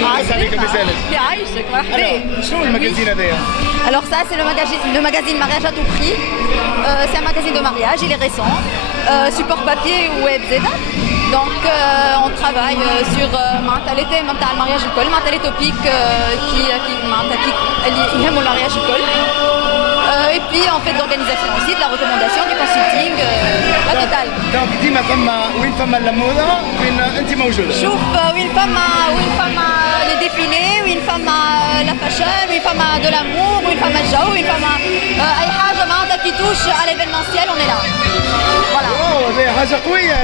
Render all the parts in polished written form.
بس عليك بسالك. يعيشك مرحبا. شنو المجازين هذايا؟ Alors ça c'est le magazine Mariage à tout prix. C'est un magazine de mariage, il est récent. Support papier ou WebZ. Donc on travaille sur le mariage école, les topics qui aiment le mariage école. Et puis on fait de l'organisation aussi, de la recommandation, du consulting, la totale. Donc ديما وين فما اللموضة وين أنت موجودة. شوف وين فما les défilés, وين فما la fashion, وين فما de l'amour, وين فما الجو, وين فما أي حاجة معناتها qui touche à l'événementiel, on est là. Voilà. Oh, c'est حاجة قوية.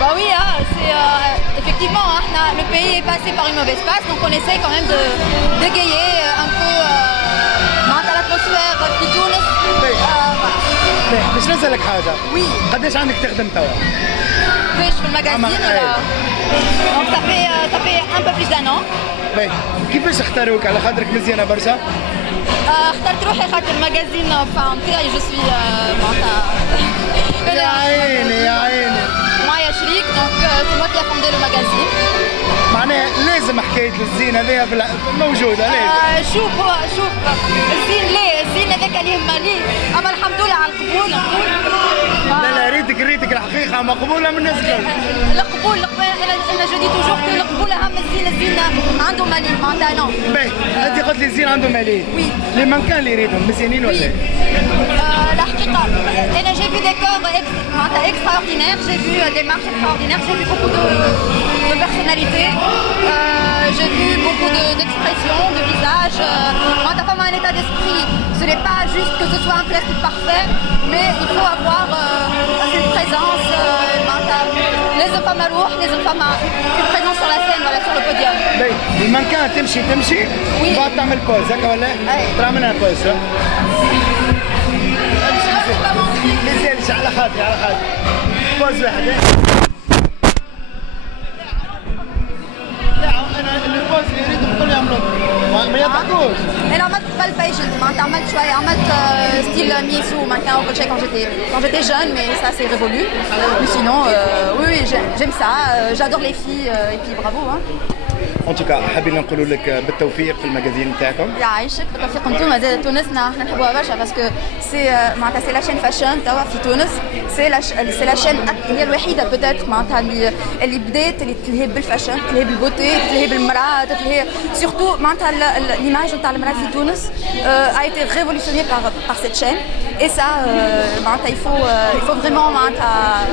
Bah oui, c'est effectivement, le pays est passé par une mauvaise passe, donc on essaye quand même de d'égayer un peu l'atmosphère في تونس. باش نسألك حاجة. Oui. قداش عندك تخدم توا؟ فاش في المجازين ولا؟ Donc ça fait un peu plus d'un an. باهي كيفاش اختاروك على خاطرك مزيانة برشا؟ اخترت روحي خاطر المجازين نتاعي جو سوي معناتها. يا عيني يا عيني. معايا شريك دونك سي موا كي ا فوندي لو ماجازين. معناها لازم حكاية الزين هذايا موجودة لازم. شوف الزين هذاك ليه مالي، اما الحمد لله على القبول نقول. لا ريتك الحقيقة مقبولة من الناس الكل. القبول انا جو دي توجور كو القبول اهم الزين عنده مالي معناتها نو. باهي انت قلت لي الزين عنده مالي. وي. لي مانكان اللي يريدهم مزيانين ولا؟ الحقيقة انا جي في ديكور معناتها اكستراوردينير، جي في دي مارش اكستراوردينير، جي في بوكو de personnalité, j'ai vu beaucoup d'expressions, de visages. Moi, ta femme a un état d'esprit. Ce n'est pas juste que ce soit un plastique parfait, mais il faut avoir une présence. Les femmes à l'our, les femmes une présence sur la scène, voilà, sur le podium. المانكان تمشي وي. بعد تعمل بوز هكا ولا؟ ترى منها بوز. ما يزالش على خاطري بوز واحد. البوز اللي يريدهم الكل يعملوه ما يضحكوش. انا عملت بالبيشنت معناتها عملت شويه عملت ستيل ميسو مانكان او كوتشي quand j'étais jeune, mais ça c'est révolu. Mais sinon oui j'aime ça, j'adore les filles et puis bravo hein. En tout cas حابين نقولوا لك بالتوفيق في المجازين نتاعكم. يعيشك بالتوفيق انتم زاد تونسنا احنا نحبوها برشا باسكو سي معناتها سي لا شين فاشن توا في تونس سي لا شين هي الوحيده بوتيتر معناتها اللي بدات اللي تلهي بالفاشن تلهي بالبوتي تلهي بالمراه تلهي سورتو معناتها ليماج نتاع المراه في تونس a été révolutionné par cette chaîne et ça معناتها il faut vraiment معناتها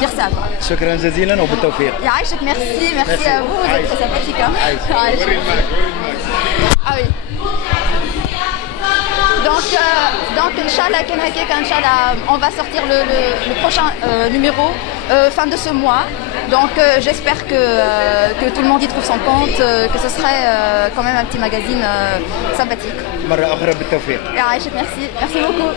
dire ça quoi. شكرا جزيلا وبالتوفيق. يعيشك merci à vous, vous êtes très sympathique hein. Ah oui. Donc Inch'Allah, on va sortir le prochain numéro fin de ce mois. Donc j'espère que tout le monde y trouve son compte, que ce serait quand même un petit magazine sympathique. مرة أخرى بالتوفيق. Merci beaucoup.